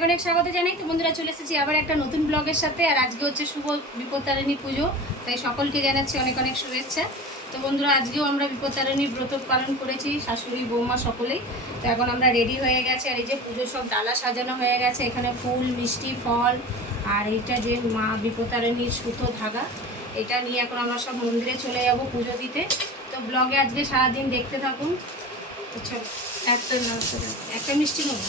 অনেক অনেক স্বাগত জানাই। তো বন্ধুরা চলে এসেছি আবার একটা নতুন ব্লগের সাথে। আর আজকে হচ্ছে শুভ বিপত্তারিণী পুজো, তাই সকলকে জানাচ্ছি অনেক অনেক শুভেচ্ছা। তো বন্ধুরা আজকেও আমরা বিপত্তারিণীর ব্রত পালন করেছি, শাশুড়ি বৌমা সকলেই। তো এখন আমরা রেডি হয়ে গেছে, আর এই যে পুজো সব ডালা সাজানো হয়ে গেছে, এখানে ফুল মিষ্টি ফল আর এইটা যে মা বিপত্তারিণীর সুতো ধাগা, এটা নিয়ে এখন আমরা সব মন্দিরে চলে যাব পুজো দিতে। তো ব্লগে আজকে সারাদিন দেখতে থাকুন। তো চলো একটা মিষ্টি নেবো।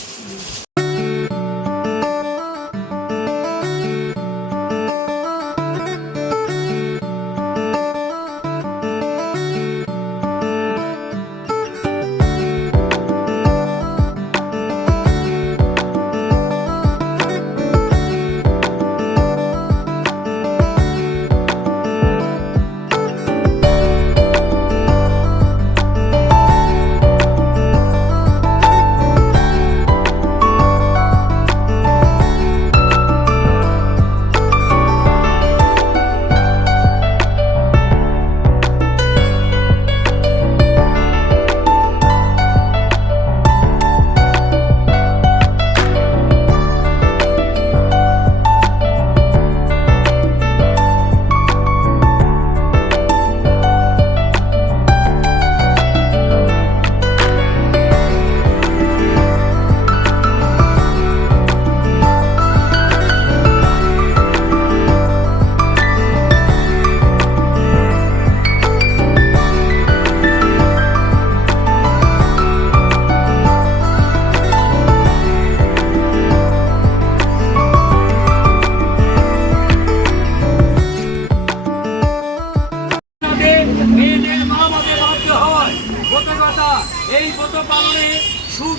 এই ব্রত পালনে সুখ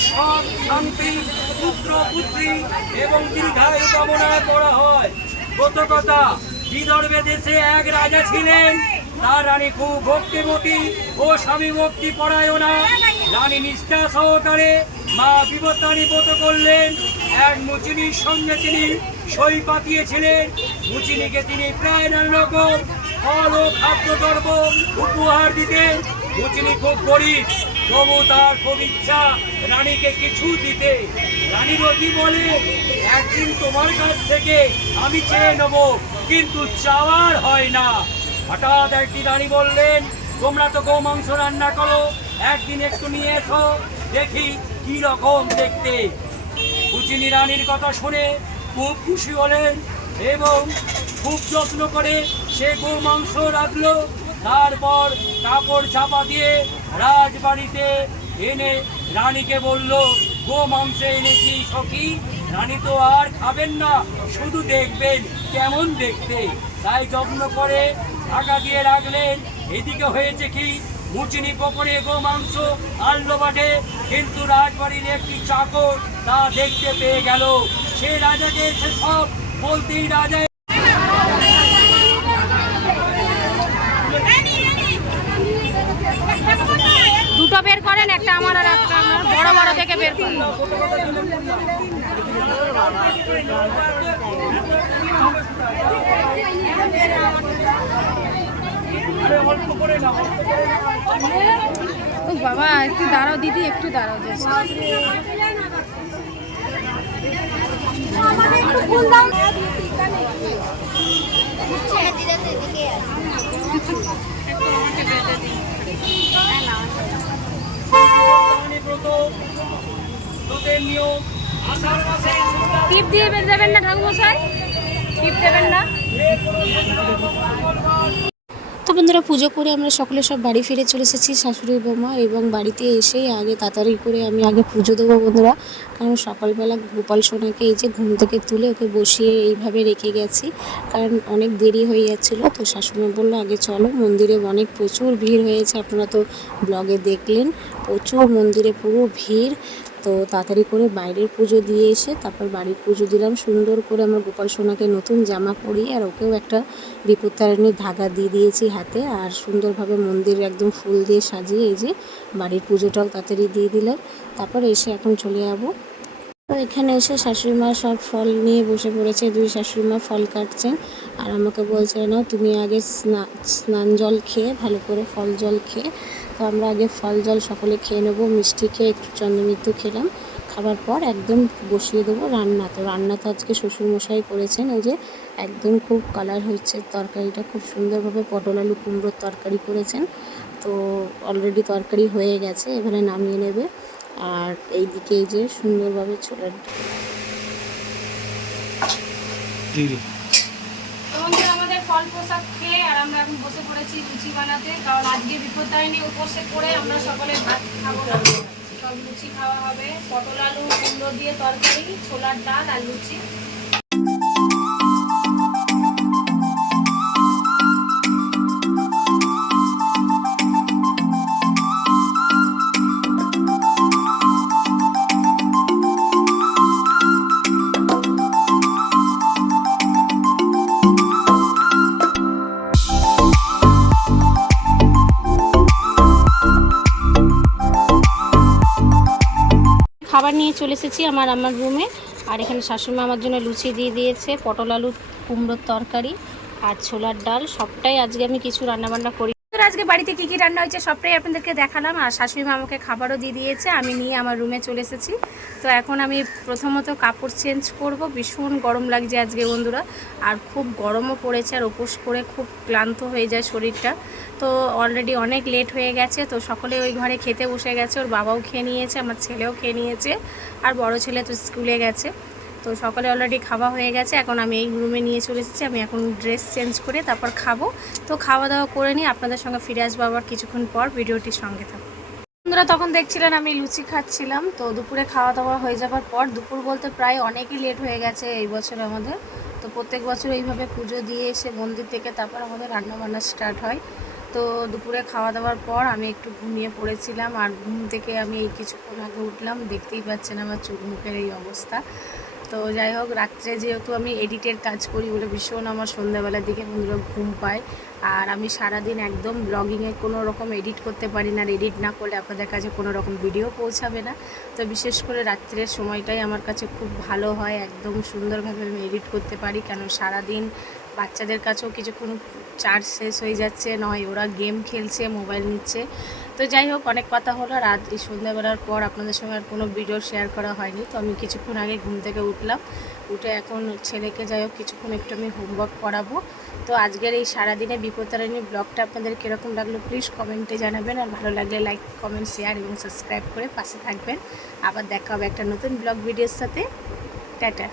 শান্তি পুত্র পুত্রী এবং দীর্ঘায়ু কামনা করা হয়। ব্রতকথা, বিদর্ভে দেশে এক রাজা ছিলেন, তার রানী খুব ভক্তিমতী ও স্বামী ভক্তি পরায়ণা। রানী নিষ্ঠা সহকারে মা বিপত্তারিণী ব্রত করলেন। এক মুচিনির সঙ্গে তিনি সই পাতিয়েছিলেন। মুচিনিকে তিনি প্রায় নানা রকম ফল ও খাদ্যদ্রব্য উপহার দিতেন। মুচিনি খুব গরিব, তবু তার খুব ইচ্ছা রানীকে কিছু দিতে। রানী রতি বলে, একদিন তোমার কাছ থেকে আমি চেয়ে নেব, কিন্তু চাওয়ার হয় না। হঠাৎ একদিন রানী বললেন, তোমরা তো গো মাংস রান্না করো, একদিন একটু নিয়ে এসো, দেখি কি রকম দেখতে। মুচিনি রানীর কথা শুনে খুব খুশি হলেন এবং খুব যত্ন করে সে গো মাংস রাখলো। তারপর কাপড় চাপা দিয়ে রাজবাড়িতে এনে রানীকে বলল, গো মাংস এনেছি সখী। রানী তো আর খাবেন না, শুধু দেখবেন কেমন দেখতে। তাই যত্ন করে ঢাকা দিয়ে রাখলেন। এদিকে হয়েছে কি, মুচিনি গোপনে গো মাংস আনলো বাটে, কিন্তু রাজবাড়ির একটি চাকর তা দেখতে পেয়ে গেল। সে রাজাকে এসে সব বলতেই রাজা দুটো বের করেন, একটা আমার আর একটা আমার, বড় বড় থেকে বের করেন। ও বাবা, একটু দাঁড়াও দিদি, একটু দাঁড়াও। টিপ দিয়ে দেবেন না ঠাকুরমশাই, টিপ দেবেন না। তো বন্ধুরা পুজো করে আমরা সকলে সব বাড়ি ফিরে চলে এসেছি, শাশুড়ি বৌমা, এবং বাড়িতে এসেই আগে তাড়াতাড়ি করে আমি আগে পুজো দেবো বন্ধুরা। কারণ সকালবেলা গোপাল সোনাকে এই যে ঘুম থেকে তুলে ওকে বসিয়ে এইভাবে রেখে গেছি, কারণ অনেক দেরি হয়ে যাচ্ছিলো। তো শাশুড়ি বললো আগে চলো, মন্দিরে অনেক প্রচুর ভিড় হয়েছে, আপনারা তো ব্লগে দেখলেন, প্রচুর মন্দিরে পুরো ভিড়। তো তাড়াতাড়ি করে বাইরের পুজো দিয়ে এসে তারপর বাড়ির পুজো দিলাম। সুন্দর করে আমার গোপাল সোনাকে নতুন জামা পরিয়ে আর ওকেও একটা বিপত্তারিণীর ধাগা দিয়ে দিয়েছি হাতে, আর সুন্দরভাবে মন্দিরে একদম ফুল দিয়ে সাজিয়ে এই যে বাড়ির পুজোটাও তাড়াতাড়ি দিয়ে দিলাম। তারপর এসে এখন চলে যাবো। তো এখানে এসে শাশুড়ি মা সব ফল নিয়ে বসে পড়েছে, দুই শাশুড়ি মা ফল কাটছেন আর আমাকে বলছে, না তুমি আগে স্নান জল খেয়ে ভালো করে ফল জল খেয়ে। তো আমরা আগে ফল জল সকলে খেয়ে নেবো, মিষ্টি খেয়ে একটু চন্দ্রমিত্র খেলাম, খাবার পর একদম বসিয়ে দেবো রান্না। তো রান্না তো আজকে শ্বশুরমশাই করেছেন, এই যে একদম খুব কালার হচ্ছে তরকারিটা, খুব সুন্দরভাবে পটল আলু কুমড়োর তরকারি করেছেন। তো অলরেডি তরকারি হয়ে গেছে, এবারে নামিয়ে নেবে। আর এইদিকে এই যে সুন্দরভাবে ছোলার আমাদের ফল প্রসাদ খেয়ে আর আমরা এখন বসে পড়েছি লুচি বানাতে, কারণ আজকে বিপত্তারিণী উপোসে করে আমরা সকলে ভাত খাবো না, সব লুচি খাওয়া হবে। পটল আলু কুমড়ো দিয়ে তরকারি, ছোলার ডাল আর লুচি। খাবার নিয়ে চলে এসেছি আমার রুমে। আর এখানে শাশুড়িমা আমার জন্য লুচি দিয়ে দিয়েছে, পটল আলু কুমড়োর তরকারি আর ছোলার ডাল। সবটাই আজকে আমি কিছু রান্নাবান্না করি। আজকে বাড়িতে কি কি রান্না হয়েছে সবটাই আপনাদেরকে দেখালাম। আর শাশুড়িমা আমাকে খাবারও দিয়ে দিয়েছে, আমি নিয়ে আমার রুমে চলে এসেছি। তো এখন আমি প্রথমত কাপড় চেঞ্জ করব। ভীষণ গরম লাগছে আজকে বন্ধুরা, আর খুব গরমও পড়েছে, আর উপোস করে খুব ক্লান্ত হয়ে যায় শরীরটা। তো অলরেডি অনেক লেট হয়ে গেছে, তো সকলে ওই ঘরে খেতে বসে গেছে। ওর বাবাও খেয়ে নিয়েছে, আমার ছেলেও খেয়ে নিয়েছে, আর বড় ছেলে তো স্কুলে গেছে। তো সকালে অলরেডি খাওয়া হয়ে গেছে, এখন আমি এই রুমে নিয়ে চলে এসেছি। আমি এখন ড্রেস চেঞ্জ করে তারপর খাবো। তো খাওয়া দাওয়া করে নিই, আপনাদের সঙ্গে ফিরে আসবো আবার কিছুক্ষণ পর। ভিডিওটির সঙ্গে থাকো বন্ধুরা। তখন দেখছিলেন আমি লুচি খাচ্ছিলাম। তো দুপুরে খাওয়া দাওয়া হয়ে যাওয়ার পর, দুপুর বলতে প্রায় অনেকই লেট হয়ে গেছে এই বছর আমাদের। তো প্রত্যেক বছর এইভাবে পুজো দিয়ে এসে মন্দির থেকে তারপর আমাদের রান্নাবান্না স্টার্ট হয়। তো দুপুরে খাওয়া দাওয়ার পর আমি একটু ঘুমিয়ে পড়েছিলাম, আর ঘুম থেকে আমি এই কিছুক্ষণ আগে উঠলাম। দেখতেই পাচ্ছেন আমার চোখ মুখের এই অবস্থা। তো যাই হোক, রাত্রে যেহেতু আমি এডিটের কাজ করি বলে ভীষণ আমার সন্ধ্যাবেলার দিকে বন্ধুরা ঘুম পায়। আর আমি সারাদিন একদম ব্লগিংয়ে কোনো রকম এডিট করতে পারি না, আর এডিট না করলে আপনাদের কাছে কোনো রকম ভিডিও পৌঁছাবে না। তো বিশেষ করে রাত্রের সময়টাই আমার কাছে খুব ভালো হয়, একদম সুন্দরভাবে আমি এডিট করতে পারি। কেন সারাদিন বাচ্চাদের কাছেও কিছুক্ষণ চার্জ শেষ হয়ে যাচ্ছে, নয় ওরা গেম খেলছে, মোবাইল নিচ্ছে। তো যাই হোক, অনেক কথা হলো। রাত সন্ধ্যাবেলার পর আপনাদের সঙ্গে আর কোনো ভিডিও শেয়ার করা হয়নি। তো আমি কিছুক্ষণ আগে ঘুম থেকে উঠলাম, উঠে এখন ছেলেকে যাই হোক কিছুক্ষণ একটু আমি হোমওয়ার্ক করাবো। তো আজকের এই সারাদিনে বিপত্তারিণী ব্লগটা আপনাদের কীরকম লাগলো প্লিজ কমেন্টে জানাবেন। আর ভালো লাগলে লাইক কমেন্ট শেয়ার এবং সাবস্ক্রাইব করে পাশে থাকবেন। আবার দেখা হবে একটা নতুন ব্লগ ভিডিওর সাথে। টাটা।